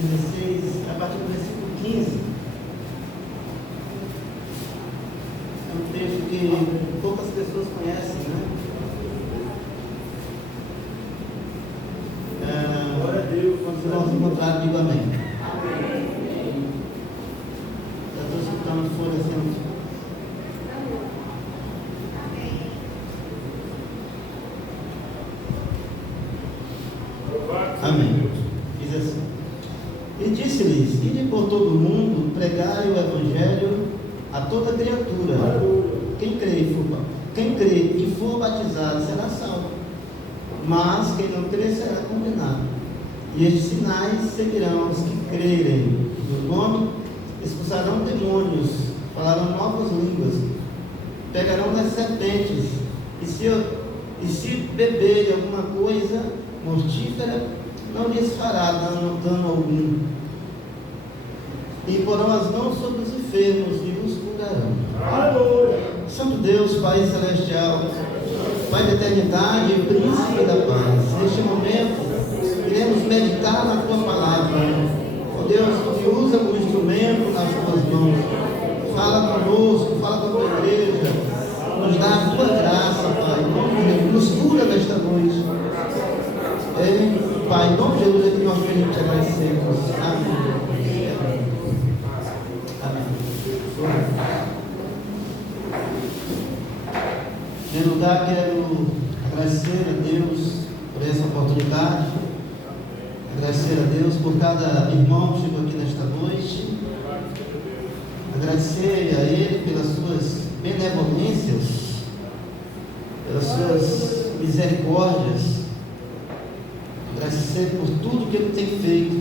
16, a partir do versículo 15. É um texto que poucas pessoas conhecem, né? Glória a Deus. Quando os irmãos encontrarem, digo amém. Já estou escutando a folha assim. Amém. Diz assim: e disse-lhes: ide por todo o mundo, pregai o evangelho a toda criatura. Quem crê e for batizado será salvo, mas quem não crer será condenado. E estes sinais seguirão os que crerem. No nome expulsarão demônios, falarão novas línguas, pegarão das serpentes, e se beberem alguma coisa mortífera, não lhes fará dano algum. E porão as mãos sobre os enfermos e os curarão. Aleluia. Santo Deus, Pai Celestial, Pai da eternidade e Príncipe da paz, neste momento iremos meditar na Tua palavra. Ó Deus, Tu me usa como instrumento nas Tuas mãos. Fala conosco, fala com a Tua igreja, nos dá a Tua graça, Pai, nos cura nesta noite. Pai, em nome de Jesus é que nós queremos te agradecermos. Amém. Em primeiro lugar, quero agradecer a Deus por essa oportunidade, agradecer a Deus por cada irmão que chegou aqui nesta noite, agradecer a Ele pelas suas benevolências, pelas suas misericórdias, agradecer por tudo que Ele tem feito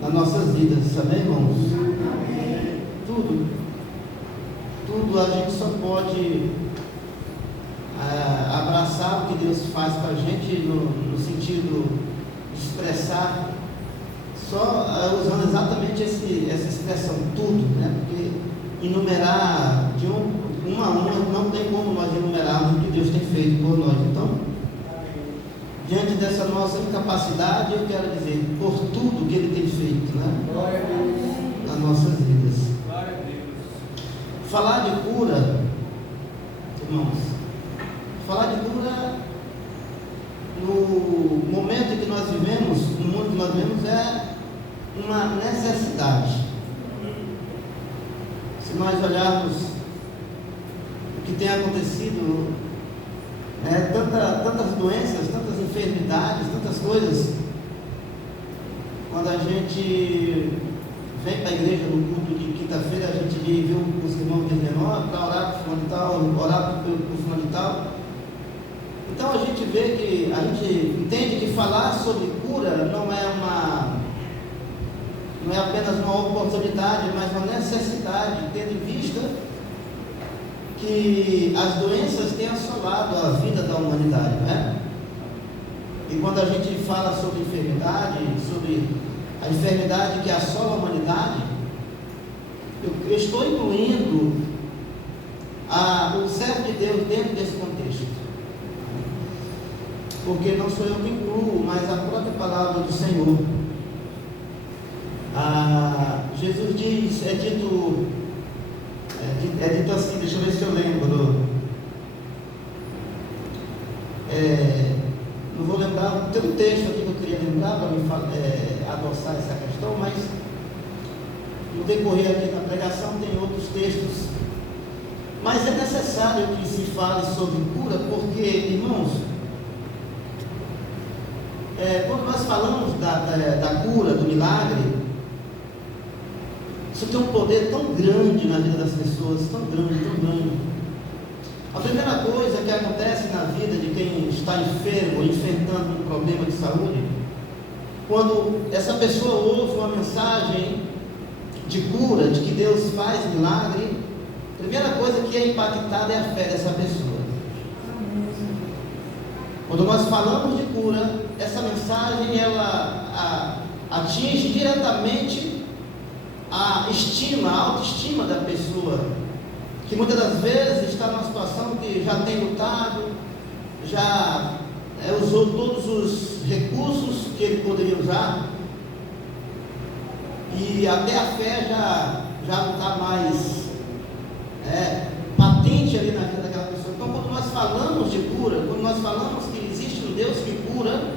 nas nossas vidas, amém, irmãos? Tudo a gente só pode abraçar o que Deus faz para a gente no sentido de expressar, só usando exatamente essa expressão, tudo, né? Porque enumerar de uma a uma não tem como nós enumerarmos o que Deus tem feito por nós. Então, diante dessa nossa incapacidade, eu quero dizer, por tudo que Ele tem feito, né? Nas nossas vidas. Falar de cura, irmãos, falar de cura no momento em que nós vivemos, no mundo que nós vivemos, é uma necessidade. Se nós olharmos o que tem acontecido, tantas doenças, tantas enfermidades, tantas coisas, quando a gente vem para a igreja no culto de quinta-feira, a gente viu os irmãos dizendo, para orar por fulano de tal, orar por fulano de tal. Então a gente vê que, a gente entende que falar sobre cura não é apenas uma oportunidade, mas uma necessidade, tendo em vista que as doenças têm assolado a vida da humanidade, né? E quando a gente fala sobre enfermidade, sobre a enfermidade que assola a humanidade, eu estou incluindo o servo de Deus dentro desse contexto, porque não sou eu que incluo, mas a própria palavra do Senhor. Jesus diz, é dito assim, deixa eu ver se eu lembro, não vou lembrar, tem um texto aqui que eu queria lembrar para me adoçar essa questão, mas no decorrer aqui da pregação tem outros textos, mas é necessário que se fale sobre cura, porque, irmãos, quando nós falamos da cura, do milagre, isso tem um poder tão grande na vida das pessoas, tão grande, tão grande. A primeira coisa que acontece na vida de quem está enfermo, enfrentando um problema de saúde, quando essa pessoa ouve uma mensagem de cura, de que Deus faz milagre, a primeira coisa que é impactada é a fé dessa pessoa. Quando nós falamos de cura, essa mensagem ela atinge diretamente a autoestima da pessoa, que muitas das vezes está numa situação que já tem lutado, já usou todos os recursos que ele poderia usar, e até a fé já não está mais patente ali na vida daquela pessoa. Então, quando nós falamos de cura, quando nós falamos que existe um Deus que cura,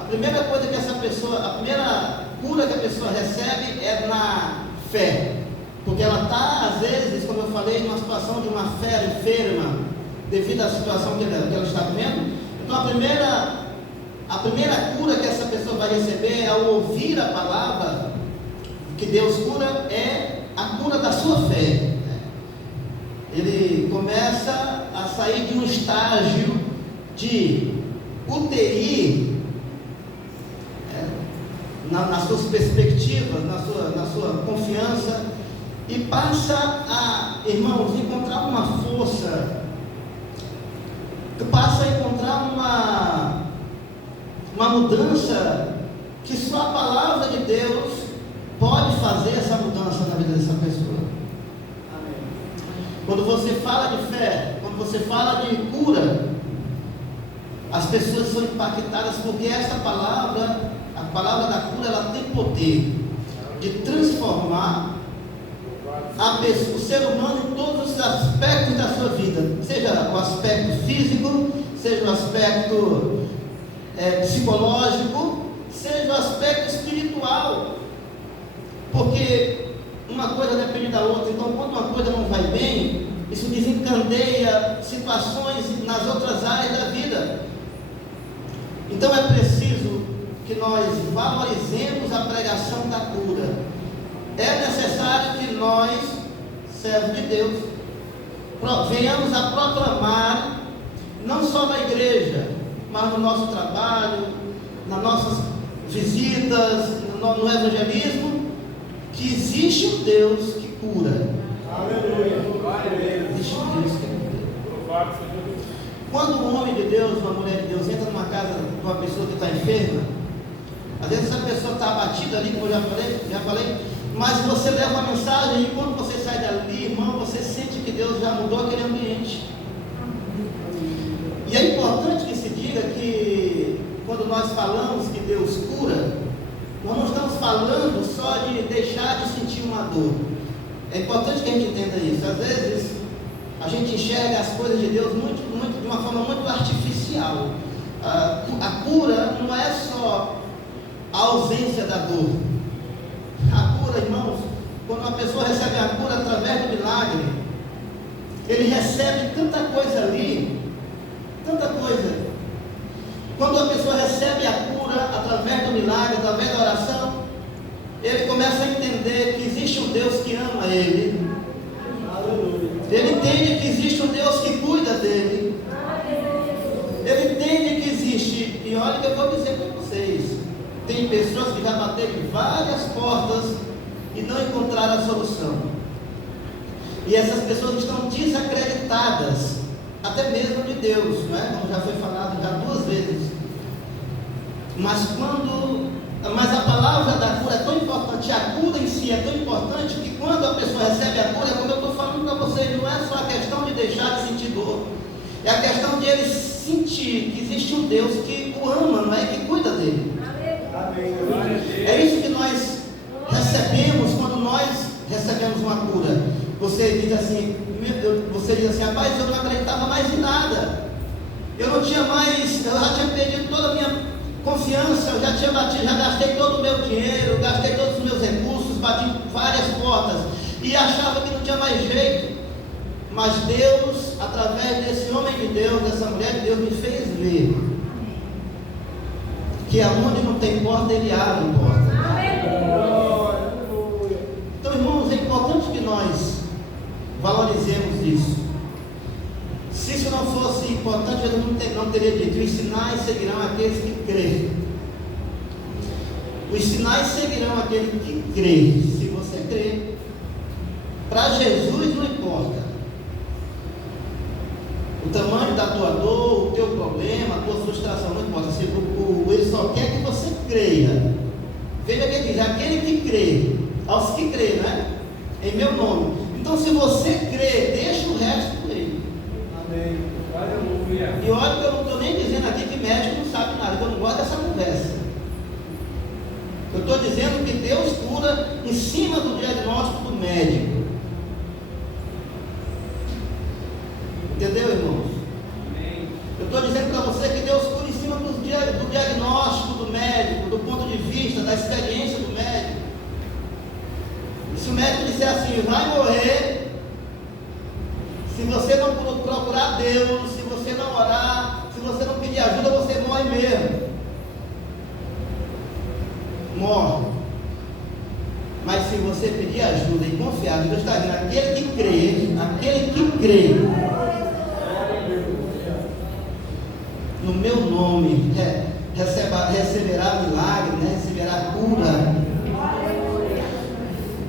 a primeira coisa que essa pessoa, a primeira cura que a pessoa recebe é na fé, porque ela está, às vezes, como eu falei, numa situação de uma fé enferma, devido à situação que ela está vivendo. Então, a primeira cura que essa pessoa vai receber ao ouvir a palavra que Deus cura é a cura da sua fé. Ele começa a sair de um estágio de UTI, nas suas perspectivas, na sua confiança, e passa a, irmãos, encontrar uma força, passa a encontrar uma mudança que só a palavra de Deus pode fazer essa mudança na vida dessa pessoa. Amém. Quando você fala de fé, quando você fala de cura, as pessoas são impactadas, porque essa palavra, a palavra da cura, ela tem poder de transformar o ser humano em todos os aspectos da sua vida, seja o aspecto físico, seja o aspecto psicológico, seja o aspecto espiritual, porque uma coisa depende da outra. Então, quando uma coisa não vai bem, isso desencadeia situações nas outras áreas da vida. Então é preciso que nós valorizemos a pregação da cura. É necessário que nós, servos de Deus, venhamos a proclamar, não só na igreja, mas no nosso trabalho, nas nossas visitas, no evangelismo, que existe um Deus que cura. Aleluia. Existe um Deus que cura. Quando um homem de Deus, uma mulher de Deus entra numa casa de uma pessoa que está enferma, às vezes essa pessoa está abatida ali, como eu já falei, mas você leva uma mensagem e quando você sai dali, irmão, você sente que Deus já mudou aquele ambiente. E é importante que se diga que quando nós falamos que Deus cura, nós não estamos falando só de deixar de sentir uma dor. É importante que a gente entenda isso. Às vezes a gente enxerga as coisas de Deus de uma forma muito artificial. A cura não é só a ausência da dor. A cura, irmãos, quando uma pessoa recebe a cura através do milagre, ele recebe tanta coisa ali, tanta coisa. Quando a pessoa recebe a cura através do milagre, através da oração, ele começa a entender que existe um Deus que ama ele. Ele entende que existe um Deus que cuida dele. Ele entende que existe, e olha que eu vou dizer para vocês, tem pessoas que já bateram em várias portas e não encontraram a solução. E essas pessoas estão desacreditadas, até mesmo de Deus, não é? Como já foi falado já 2 vezes. Mas a palavra da cura é tão importante, a cura em si é tão importante, que quando a pessoa recebe a cura, como eu estou falando para vocês, não é só a questão de deixar de sentir dor, é a questão de ele sentir que existe um Deus que o ama, não é? Que cuida dele. Amém. É isso que nós recebemos quando nós recebemos uma cura. Você diz assim, rapaz, eu não acreditava mais em nada, eu já tinha perdido toda a minha confiança, eu já tinha batido, já gastei todo o meu dinheiro, gastei todos os meus recursos, bati em várias portas e achava que não tinha mais jeito. Mas Deus, através desse homem de Deus, dessa mulher de Deus, me fez ver que aonde não tem porta, Ele abre porta. Então, irmãos, é importante que nós valorizemos isso. Se isso não fosse importante, eu não teria dito: os sinais seguirão aqueles que creem. Os sinais seguirão aquele que crê. Se você crê, para Jesus não importa o tamanho da tua dor, o teu problema, a tua frustração, não importa. Ele só quer que você creia. Veja que ele diz: aquele que crê, aos que crê, né? Em meu nome. Então, se você crê, deixa o resto por ele. Amém. Aleluia. E olha que eu não estou nem dizendo aqui que médico não sabe nada, que eu não gosto dessa conversa. Eu estou dizendo que Deus cura em cima do diagnóstico do médico. Entendeu, irmãos? Amém. Eu estou dizendo para você que Deus cura em cima do diagnóstico do médico, do ponto de vista, da experiência do médico. E se o médico disser assim, vai morrer, se você não procurar Deus, se você não orar, se você não pedir ajuda, você morre mesmo. Morre. Mas se você pedir ajuda e confiar, Deus está dizendo, aquele que crê no meu nome, receberá milagre, né? Receberá cura.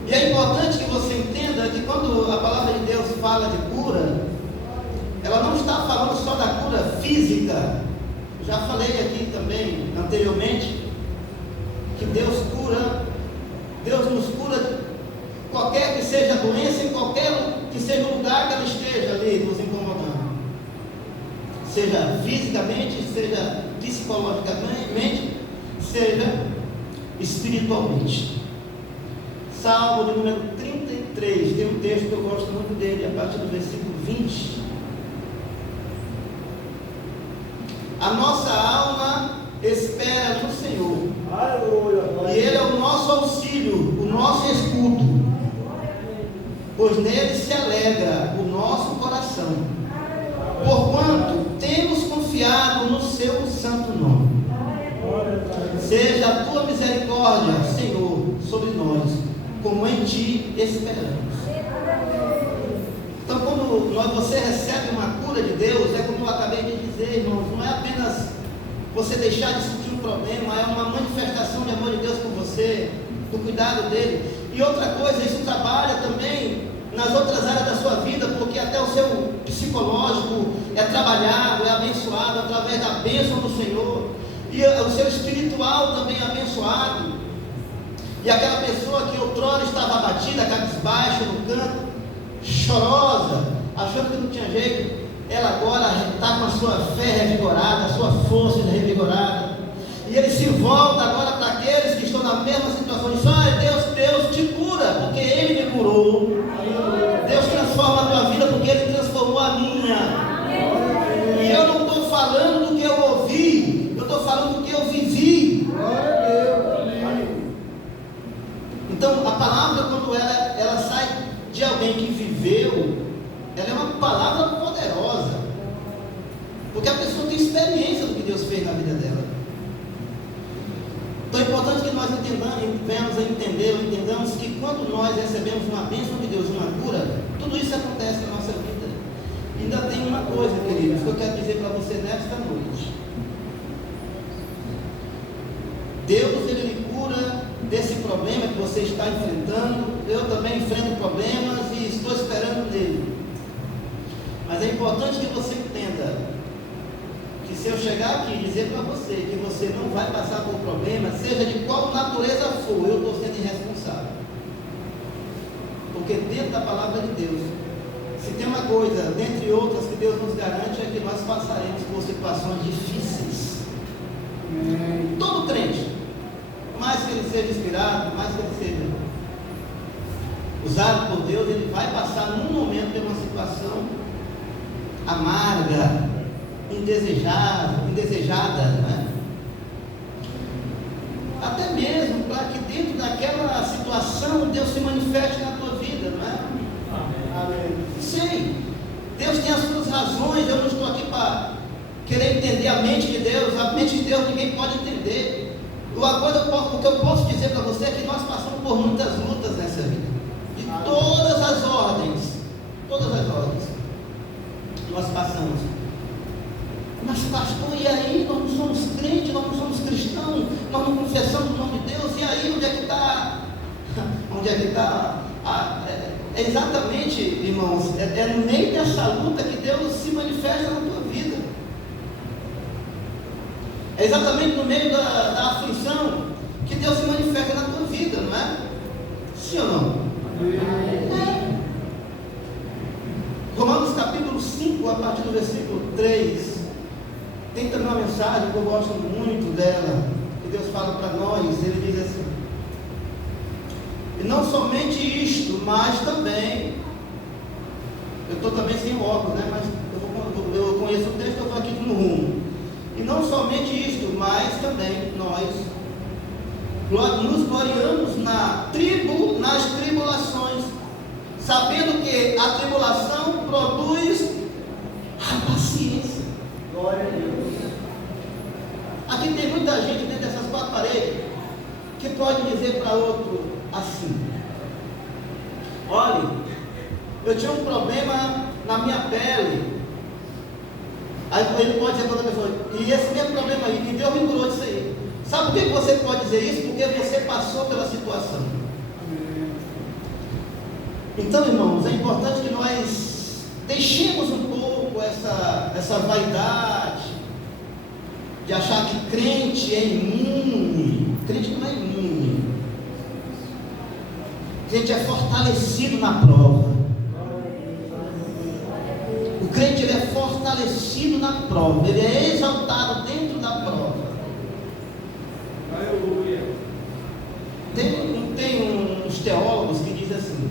E é importante que você entenda que quando a palavra de Deus fala de cura, ela não está falando só da cura física. Já falei aqui também, anteriormente, que Deus nos cura qualquer que seja a doença, em qualquer que seja o lugar que ela esteja ali nos incomodando. Seja fisicamente, seja psicologicamente, seja espiritualmente. Salmo de número 33, tem um texto que eu gosto muito dele, a partir do versículo 20. A nossa alma espera no Senhor. Aleluia. E Ele é o nosso auxílio, o nosso escudo. Pois nele se alegra o nosso coração. Porquanto temos confiado no seu santo nome. Seja a tua misericórdia, Senhor, sobre nós, como em ti esperamos. Então, quando você recebe uma cura de Deus, é como eu acabei de dizer, irmãos, não é apenas você deixar de sentir um problema, é uma manifestação de amor de Deus por você, do cuidado dele. E outra coisa, isso trabalha também nas outras áreas da sua vida, porque até o seu psicológico é trabalhado, é abençoado através da bênção do Senhor, e o seu espiritual também é abençoado. E aquela pessoa que outrora estava abatida, cabisbaixa no canto, chorosa, achando que não tinha jeito, ela agora está com a sua fé revigorada, a sua força revigorada, e ele se volta agora para aqueles que estão na mesma situação, e diz, Deus te cura, porque Ele me curou. Deus transforma a tua vida, porque Ele transformou a minha. E eu não estou falando do que eu ouvi, eu estou falando do que eu vivi. Então a palavra, quando ela sai de alguém que viveu, ela é uma palavra poderosa, porque a pessoa tem experiência do que Deus fez na vida dela. Então é importante que nós entendamos que quando nós recebemos uma bênção de Deus, uma cura, tudo isso acontece na nossa vida. E ainda tem uma coisa, queridos, que eu quero dizer para você nesta noite. Deus, Ele lhe cura desse problema que você está enfrentando. Eu também enfrento problemas e estou esperando nele. Mas é importante que você entenda que se eu chegar aqui e dizer para você que você não vai passar por problema, seja de qual natureza for, eu estou sendo irresponsável. Porque dentro da palavra de Deus, se tem uma coisa, dentre outras, que Deus nos garante, é que nós passaremos por situações difíceis. Todo crente, mais que ele seja inspirado, mais que ele seja usado por Deus, ele vai passar num momento de uma situação amarga, indesejada, né? Até mesmo para que dentro daquela situação Deus se manifeste na tua vida, não é? Amém. Sim, Deus tem as suas razões. Eu não estou aqui para querer entender a mente de Deus. A mente de Deus ninguém pode entender. O que eu posso dizer para você é que nós passamos por muitas lutas nessa vida, de todas as ordens, nós passamos. Mas pastor, e aí? Nós não somos crentes, nós não somos cristãos, nós não confessamos o nome de Deus, e aí onde é que está? Onde é que está? É exatamente, irmãos, é no meio dessa luta que Deus se manifesta na tua vida. É exatamente no meio da aflição que Deus se manifesta na tua vida, não é? Sim ou não? É. Romanos capítulo 5, a partir do versículo 3, tem também uma mensagem que eu gosto muito dela, que Deus fala para nós. Ele diz assim: somente isto, mas também. Eu estou também sem óculos, né? Mas eu conheço o texto, eu vou aqui no rumo. E não somente isto, mas também nós nos gloriamos nas tribulações, sabendo que a tribulação produz a paciência. Glória a Deus. Aqui tem muita gente dentro dessas quatro paredes que pode dizer para outro assim: olha, eu tinha um problema na minha pele. Aí ele pode dizer para outra pessoa: e esse mesmo problema aí, que Deus me curou disso aí. Sabe por que você pode dizer isso? Porque você passou pela situação. Então, irmãos, é importante que nós deixemos um pouco essa vaidade de achar que crente é imune. Crente não é imune. Crente é fortalecido na prova. O crente ele é fortalecido na prova. Ele é exaltado dentro da prova. Aleluia. Tem uns teólogos que dizem assim: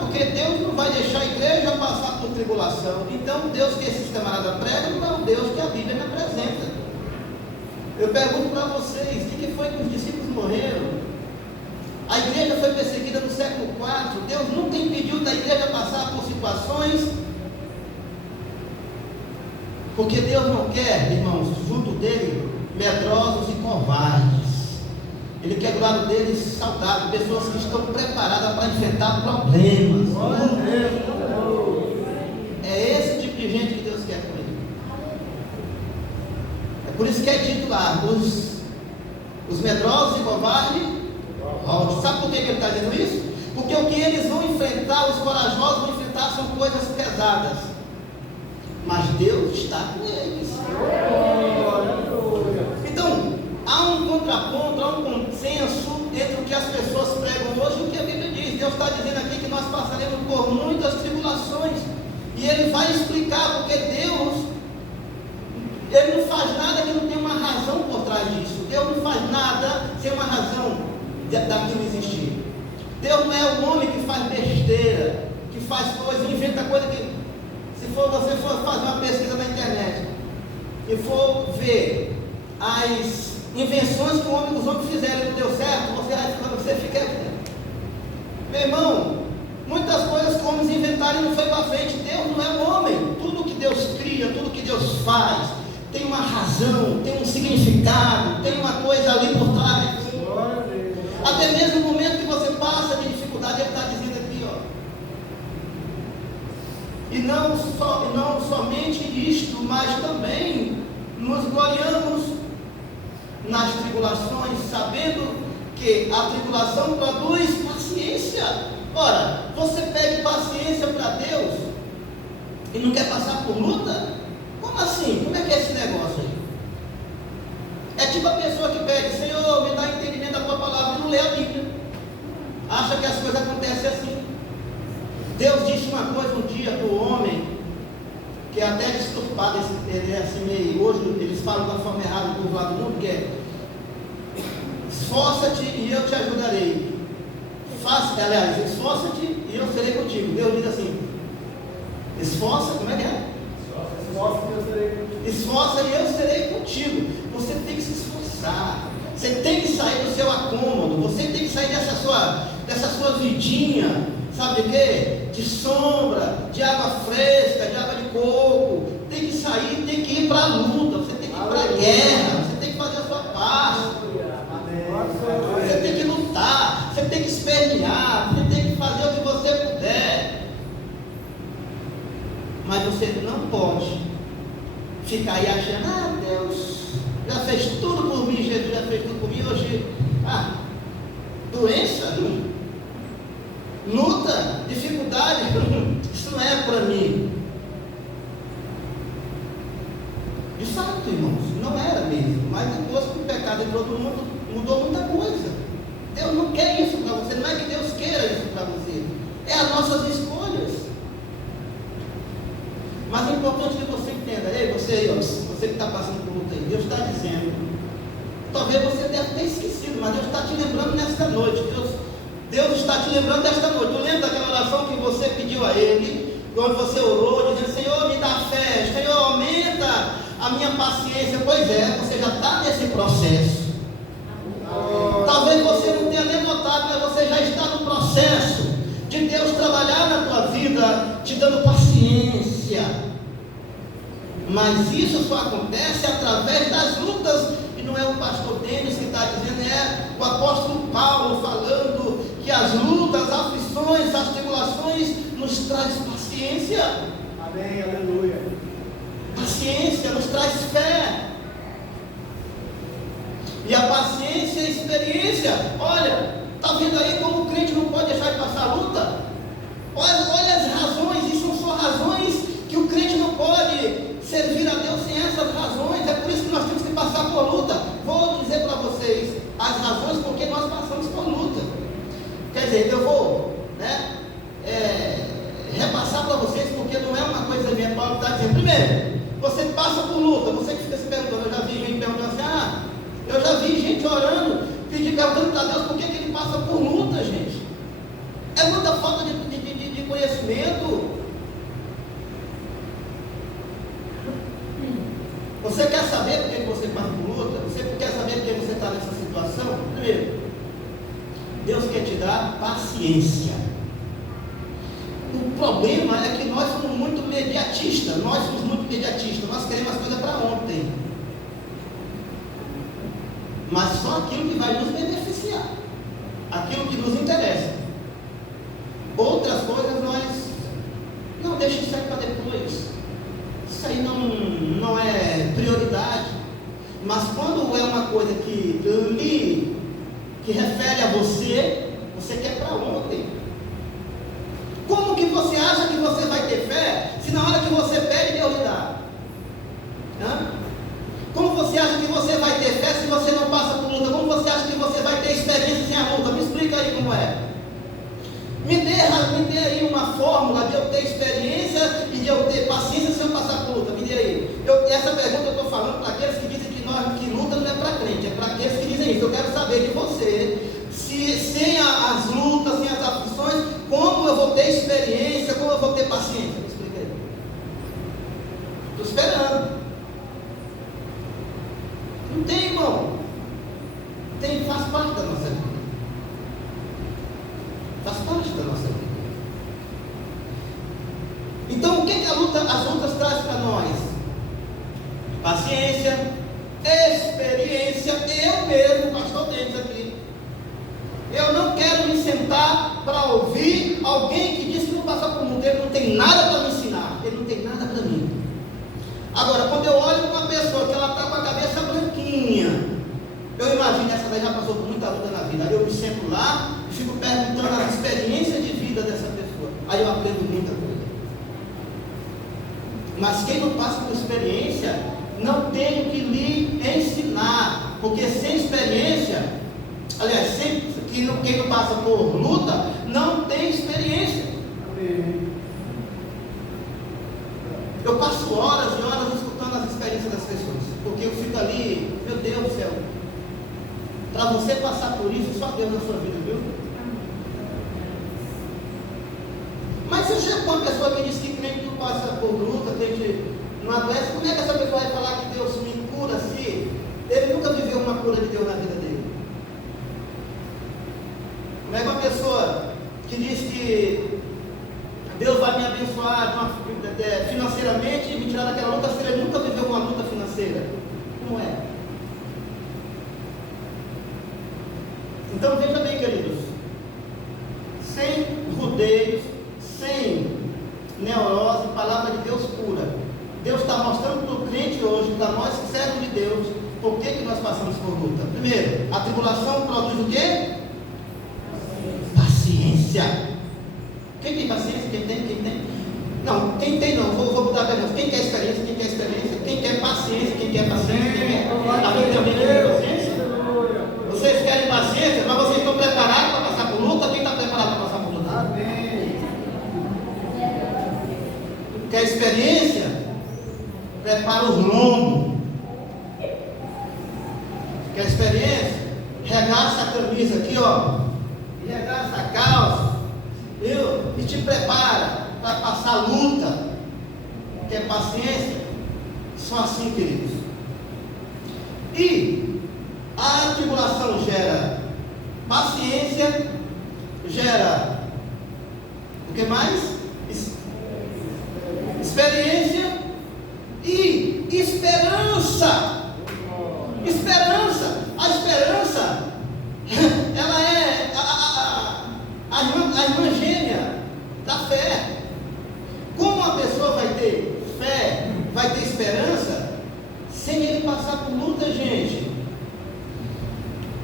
porque Deus não vai deixar a igreja passar por tribulação. Então Deus que esses camaradas pregam não é o Deus que a Bíblia me apresenta. Eu pergunto para vocês: o que foi que os discípulos morreram? A igreja foi perseguida no século IV. Deus nunca impediu da igreja passar por situações, porque Deus não quer, irmãos, junto dele, medrosos e covardes. Ele quer do lado deles saudáveis, pessoas que estão preparadas para enfrentar problemas. É esse tipo de gente que Deus quer com ele. É por isso que é dito lá: os medrosos e covardes, sabe por que ele está dizendo isso? Porque o que eles vão enfrentar, os corajosos vão enfrentar, são coisas pesadas. Mas Deus está com eles. Então, há um contraponto, há um consenso entre o que as pessoas pregam hoje e o que a Bíblia diz. Deus está dizendo aqui que nós passaremos por muitas tribulações. E Ele vai explicar, porque Deus, Ele não faz nada que não tenha uma razão por trás disso. Deus não faz nada sem uma razão daquilo existir. Deus não é o homem que faz besteira, que faz coisas, inventa coisa que... Se você for fazer uma pesquisa na internet e for ver as invenções que os homens fizeram e não deu certo, você fica... Meu irmão, muitas coisas que os homens inventaram e não foi para frente. Deus não é um homem. Tudo que Deus cria, tudo que Deus faz, tem uma razão, tem um significado, tem uma coisa ali por trás. Até mesmo no momento que você passa de dificuldade, Ele está dizendo aqui, ó. E não somente isto, mas também nos gloriamos nas tribulações, sabendo que a tribulação produz paciência. Ora, você pede paciência para Deus e não quer passar por luta? Como assim? Como é que é esse negócio aí? É tipo a pessoa que pede: Senhor, me dá entendimento da tua palavra, e não lê a Bíblia. Acha que as coisas acontecem assim. Deus disse uma coisa um dia para o homem, que é até disturpado, ele é assim meio, hoje eles falam da forma errada do lado do mundo, que é: esforça-te e eu te ajudarei. Esforça-te e eu serei contigo. Deus diz assim: esforça, como é que é? Esforça e eu serei contigo. Você tem que se esforçar. Você tem que sair do seu acômodo. Você tem que sair dessa sua vidinha, sabe o quê? De sombra, de água fresca, de água de coco. Tem que sair, tem que ir para a luta. Você tem que ir para a guerra. Você tem que fazer a sua parte. Você tem que lutar. Você tem que espernear. Você tem que fazer o que você puder. Mas você não pode ficar aí achando: Deus já fez tudo por mim, Jesus já fez tudo por mim. Hoje, doença, luta, dificuldade, isso não é para mim. De fato, irmãos, não era mesmo. Mas depois que o pecado entrou no mundo, mudou muita coisa. Deus não quer isso para você. Não é que Deus queira isso para você, é as nossas escolhas. Mas é importante que você entenda: ei, você que está passando por luta aí, Deus está dizendo, talvez você deve ter esquecido, mas Deus está te lembrando nesta noite. Deus Deus está te lembrando desta noite. Tu lembra daquela oração que você pediu a Ele, quando você orou, dizendo: Senhor, me dá fé, Senhor, aumenta a minha paciência. Pois é, você já está nesse processo. Talvez você não tenha nem notado, mas você já está no processo de Deus trabalhar na tua vida, te dando paciência. Mas isso só acontece através das lutas. E não é o pastor Denis que está dizendo, é o apóstolo Paulo falando que as lutas, as aflições, as tribulações nos traz paciência. Amém, aleluia. Paciência nos traz fé. E a paciência é a experiência. Olha, está vendo aí como o crente não pode deixar de passar a luta? Olha as razões, e são só razões que o crente não pode servir a Deus sem essas razões. É por isso que nós temos que passar por luta. Vou dizer para vocês as razões por que nós passamos por luta. Quer dizer, eu vou repassar para vocês, porque não é uma coisa minha. Paulo está dizendo: primeiro, você passa por luta. Você que fica se perguntando, eu já vi gente perguntando assim: eu já vi gente orando, perguntando para Deus por que ele passa por luta, gente. É muita falta de conhecimento. Você quer saber por que você passa por luta? Você quer saber por que você está nessa situação? Primeiro, Deus quer te dar paciência. O problema é que nós somos muito imediatistas. Nós queremos as coisas para ontem. Mas só aquilo que vai nos beneficiar, aquilo que nos interessa. Outras coisas nós não deixamos isso aí para depois. Isso aí não é prioridade. Mas quando é uma coisa que refere a você, você quer para ontem. Como que você acha que você vai ter fé se na hora que você pede, Deus lhe dá? Como você acha que você vai ter fé se você não passa por luta? Como você acha que você vai ter experiência sem a luta? Me explica aí como é. Me dê aí uma fórmula de eu ter experiência e de eu ter paciência sem eu passar por luta. Me dê aí. Essa pergunta eu estou falando para aqueles que dizem que luta não é para crente, é para aqueles que dizem isso. Eu quero saber de você, se sem as lutas, sem as aflições, como eu vou ter experiência, como eu vou ter paciência. Me explica aí. Estou esperando. Não tem, irmão. Faz parte da nossa vida. Faz parte da nossa vida. Então, o que as lutas trazem para nós? Paciência, experiência. Eu mesmo, pastor Denis aqui, eu não quero me sentar para ouvir alguém que diz que não passou por mundo. Ele não tem nada para me ensinar. Ele não tem nada para mim. Agora, quando eu olho para uma pessoa que ela está com a cabeça branquinha, eu imagino, essa daí já passou por muita luta na vida. Aí eu me sento lá e fico perguntando as experiências de vida dessa pessoa. Aí eu aprendo muita coisa. Mas quem não passa por experiência, não tem o que lhe ensinar. Porque sem experiência, aliás, quem não passa por luta, não tem experiência. Eu passo horas e horas escutando as experiências das pessoas, porque eu fico ali, meu Deus do céu, para você passar por isso, só Deus na sua vida, viu? Mas se eu chego com uma pessoa que diz que crente não passa por luta, crente não adoece, como é que essa pessoa vai falar que Deus me cura se ele nunca viveu uma cura de Deus na vida dele? Como é que uma pessoa que diz que Deus vai me abençoar financeiramente e me tirar daquela luta se ele nunca viveu uma luta financeira? Como é? Então veja bem, queridos, sem rodeios, sem neurose, palavra de Deus cura. Deus está mostrando para o crente hoje, para nós que servos de Deus, por que nós passamos por luta. Primeiro, a tribulação produz o quê? Paciência. Quem tem paciência? Quem tem? Não, quem tem não, vou mudar a pergunta. Quem quer experiência? Quem quer paciência? Alguém também quer paciência? Vocês querem paciência, mas vocês estão preparados para passar por luta? Quem está preparado para passar por luta? Amém. Quer experiência? Prepara os lombos. Quer experiência? Regaça a camisa aqui, ó. e regaça a calça, viu? E te prepara para passar a luta, que é paciência. Só assim, queridos. E a tribulação gera paciência, gera o que mais? Experiência e esperança. Esperança. A esperança, ela é a irmã gêmea da fé. Como uma pessoa vai ter fé, vai ter esperança, sem ele passar por luta, gente?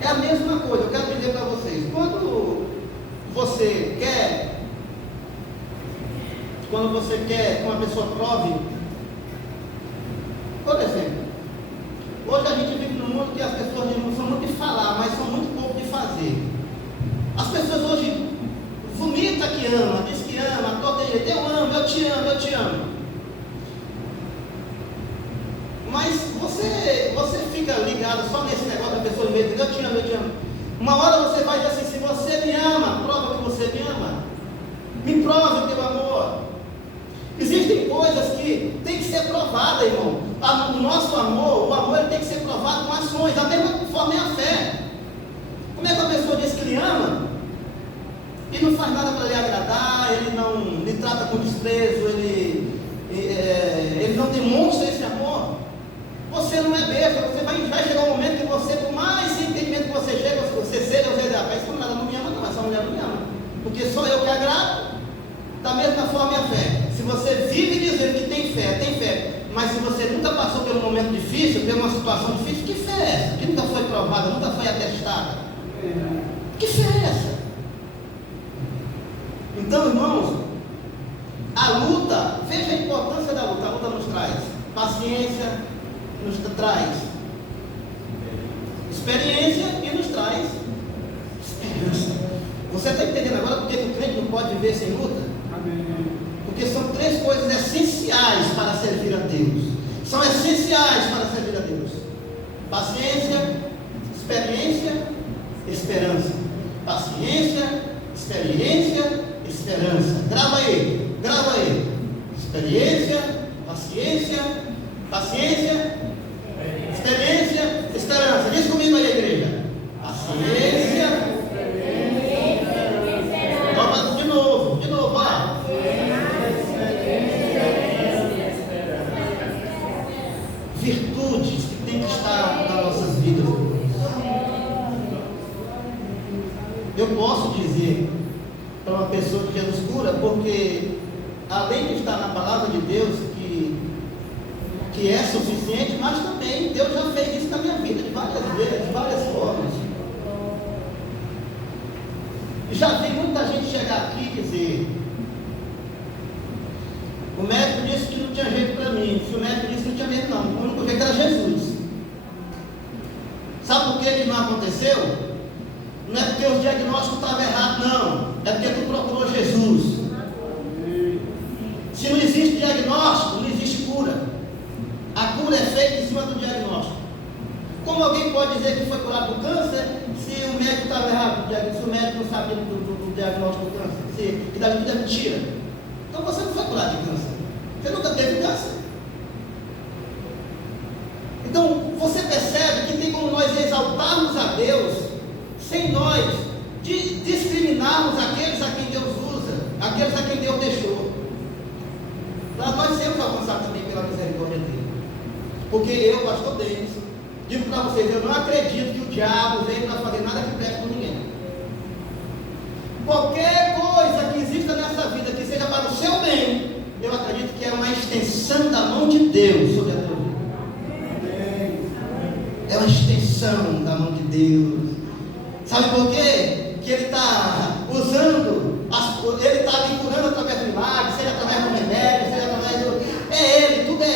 É a mesma coisa. Eu quero dizer para vocês, quando você quer que uma pessoa prove, por exemplo, hoje a gente vive num mundo que as pessoas não são muito de falar, mas são muito pouco de fazer. As pessoas hoje vomitam que ama, diz que ama, todo jeito, eu amo, eu te amo, eu te amo. Mas você fica ligado só nesse negócio da pessoa em vez de eu te amo, eu te amo. Uma hora você vai dizer assim, se você me ama, prova que você me ama. Me prove o teu amor. Existem coisas que tem que ser provadas, irmão. O nosso amor, o amor ele tem que ser provado com ações. Da mesma forma é a fé. Como é que a pessoa diz que lhe ama e não faz nada para lhe agradar, ele não lhe trata com desprezo, ele não demonstra esse amor? Você não é besta. Vai chegar um momento que você, por mais entendimento que você seja, você essa não me ama não, essa mulher não me ama, porque sou eu que agrado. Da mesma forma é a fé. Se você vive dizendo que tem fé, mas se você nunca passou por um momento difícil, por uma situação difícil, que fé é essa? Que nunca foi provada, nunca foi atestada? Que fé é essa? Então, irmãos, a luta, veja a importância da luta. A luta nos traz paciência, nos traz experiência e nos traz esperança. Você está entendendo agora porque o crente não pode viver sem luta? Porque são três coisas essenciais para servir a Deus. São essenciais para servir a Deus: paciência, experiência, esperança. Paciência, experiência, esperança. Grava aí. Experiência, paciência, experiência, esperança. Diz comigo aí, igreja. Paciência. De novo, ó. Virtudes que tem que estar nas nossas vidas. Eu posso dizer para uma pessoa que Jesus cura, porque além de estar na palavra de Deus, que é suficiente, mas também Deus já fez isso na minha vida de várias vezes, de várias formas. Já vi muita gente chegar aqui e dizer: o médico disse que não tinha jeito para mim. Se o médico disse que não tinha jeito, não. O único jeito era Jesus. Sabe por que não aconteceu? Não é porque o diagnóstico estava errado, não. É porque tu procurou Jesus. Se não existe diagnóstico, não existe cura. A cura é feita em cima do diagnóstico. Como alguém pode dizer que foi curado do câncer se o médico estava errado? Se o médico não sabia do diagnóstico do câncer? Que da vida é mentira. Então você não foi curado de câncer. Você nunca teve câncer. Então você percebe que tem como nós exaltarmos a Deus sem nós discriminarmos aqueles a quem Deus usa, aqueles a quem Deus deixou. Para nós sermos alcançados também pela misericórdia dele. Porque eu, pastor Denis, digo para vocês, eu não acredito que o diabo veio para fazer nada que preste com ninguém. Qualquer coisa que exista nessa vida que seja para o seu bem, eu acredito que é uma extensão da mão de Deus sobre a tua vida. É uma extensão da mão de Deus. Sabe por quê? Que ele está usando, ele está me curando através do milagre, seja através do remédio, seja através do... É ele, tudo é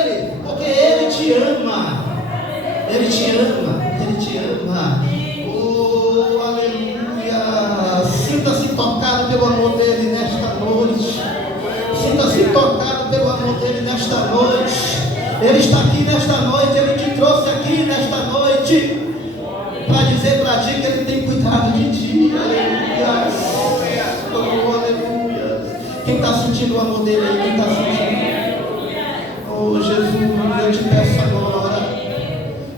ele, porque ele te ama. Ele te ama. Oh, aleluia. Sinta-se tocado pelo amor dele nesta noite. Sinta-se tocado pelo amor dele nesta noite. Ele está aqui nesta noite. Ele te trouxe aqui nesta noite para dizer para ti que ele tem cuidado de ti. sentindo o amor dele aí? Quem está sentindo? Oh, Jesus, eu te peço agora,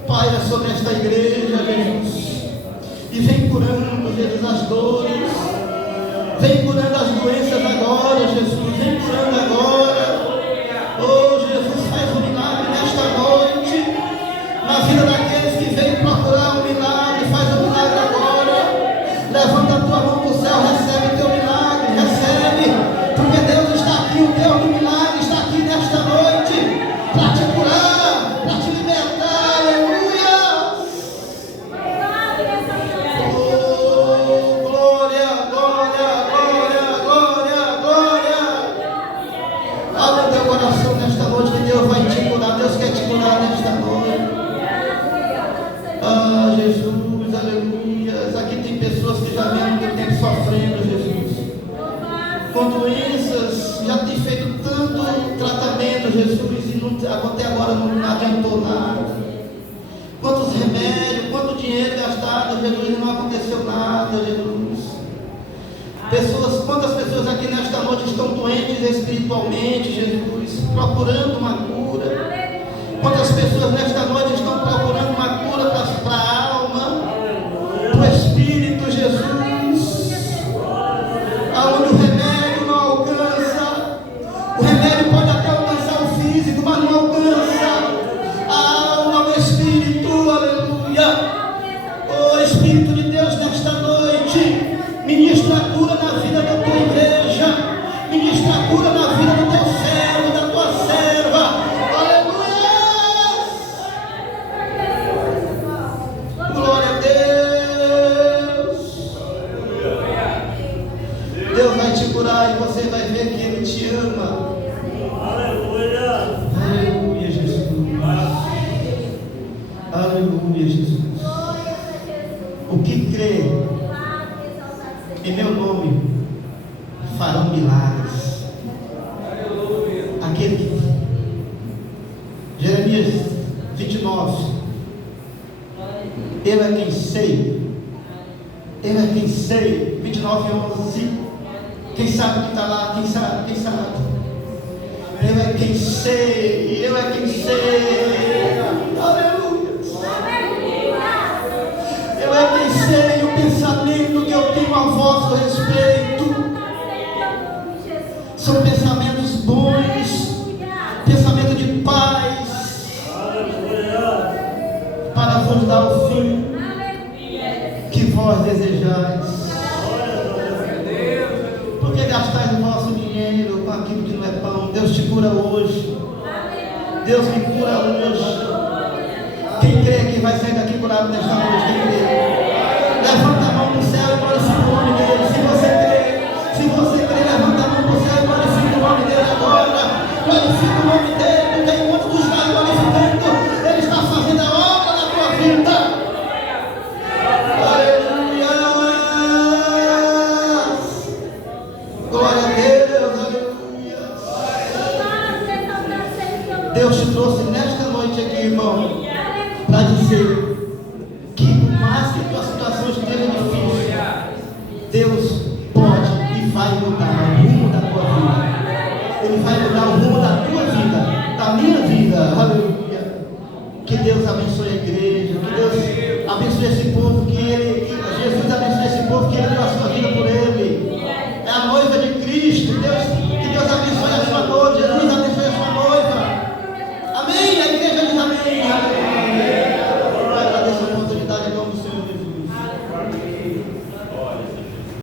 paira sobre esta igreja, Jesus, e vem curando, Jesus, as dores, vem curando as doenças agora, Jesus, vem curando agora. Oh, Jesus, faz um milagre nesta noite, na vida daqueles que vêm procurar um milagre, faz um milagre agora. Levanta a tua mão para o céu, recebe teu milagre, recebe, porque Deus está aqui, o Deus do milagre está aqui nesta noite, para te curar, para te libertar, aleluia. Oh, glória, glória, glória, glória, glória. Abre o teu coração nesta noite, que Deus vai te curar, Deus quer te curar nesta noite. Ah, Jesus, aleluia. Aqui tem pessoas que já vêm há muito tempo sofrendo, Jesus, com doenças, já tem feito tanto tratamento, Jesus, e até agora não adiantou nada. Quantos remédios, quanto dinheiro gastado, Jesus, e não aconteceu nada, Jesus. Quantas pessoas aqui nesta noite estão doentes espiritualmente, Jesus, procurando uma cura. Quantas pessoas nesta noite estão procurando uma cura para a alma, para o espírito, Jesus, aonde o remédio não alcança. O remédio pode até alcançar o físico, mas não alcança a alma, o espírito, aleluia. Oh, Espírito de Deus, nesta noite, ministra a cura na vida da tua igreja, ministra a cura na vida do teu servo, da tua serva. Glória a Deus. Deus vai te curar e você vai ver que Ele te ama. Aleluia. Aleluia, Jesus. Aleluia, Jesus. O que crê em meu nome farão milagres. Aquele que Jeremias 29. Eu é quem sei, 29:11. Quem sabe que está lá? Quem sabe? Eu é quem sei, aleluia. Eu é quem sei o pensamento que eu tenho a vosso respeito. São pensamentos bons, pensamento de paz, para vos dar o fim que vós desejais. Por que gastais o vosso dinheiro com aquilo que não é pão? Deus te cura hoje. Deus me cura hoje. Quem crê que vai sair daqui curado nesta noite? Quem crê? Levanta a mão para o céu e glorifica o nome dele. Se você crê, levanta a mão para o céu e glorifica o nome dele agora. Glorifica o nome dele, porque enquanto tu está glorificando, ele está fazendo a obra na tua vida. Aleluia. Glória a Deus, aleluia. Deus te trouxe nesta noite aqui, irmão, para dizer que por mais que a tua situação esteja difícil, Deus pode e vai mudar o rumo da tua vida. Ele vai mudar o rumo da tua vida, da minha vida, aleluia. Que Deus abençoe a igreja, que Deus abençoe esse povo, que Jesus abençoe esse povo, que Ele deu a sua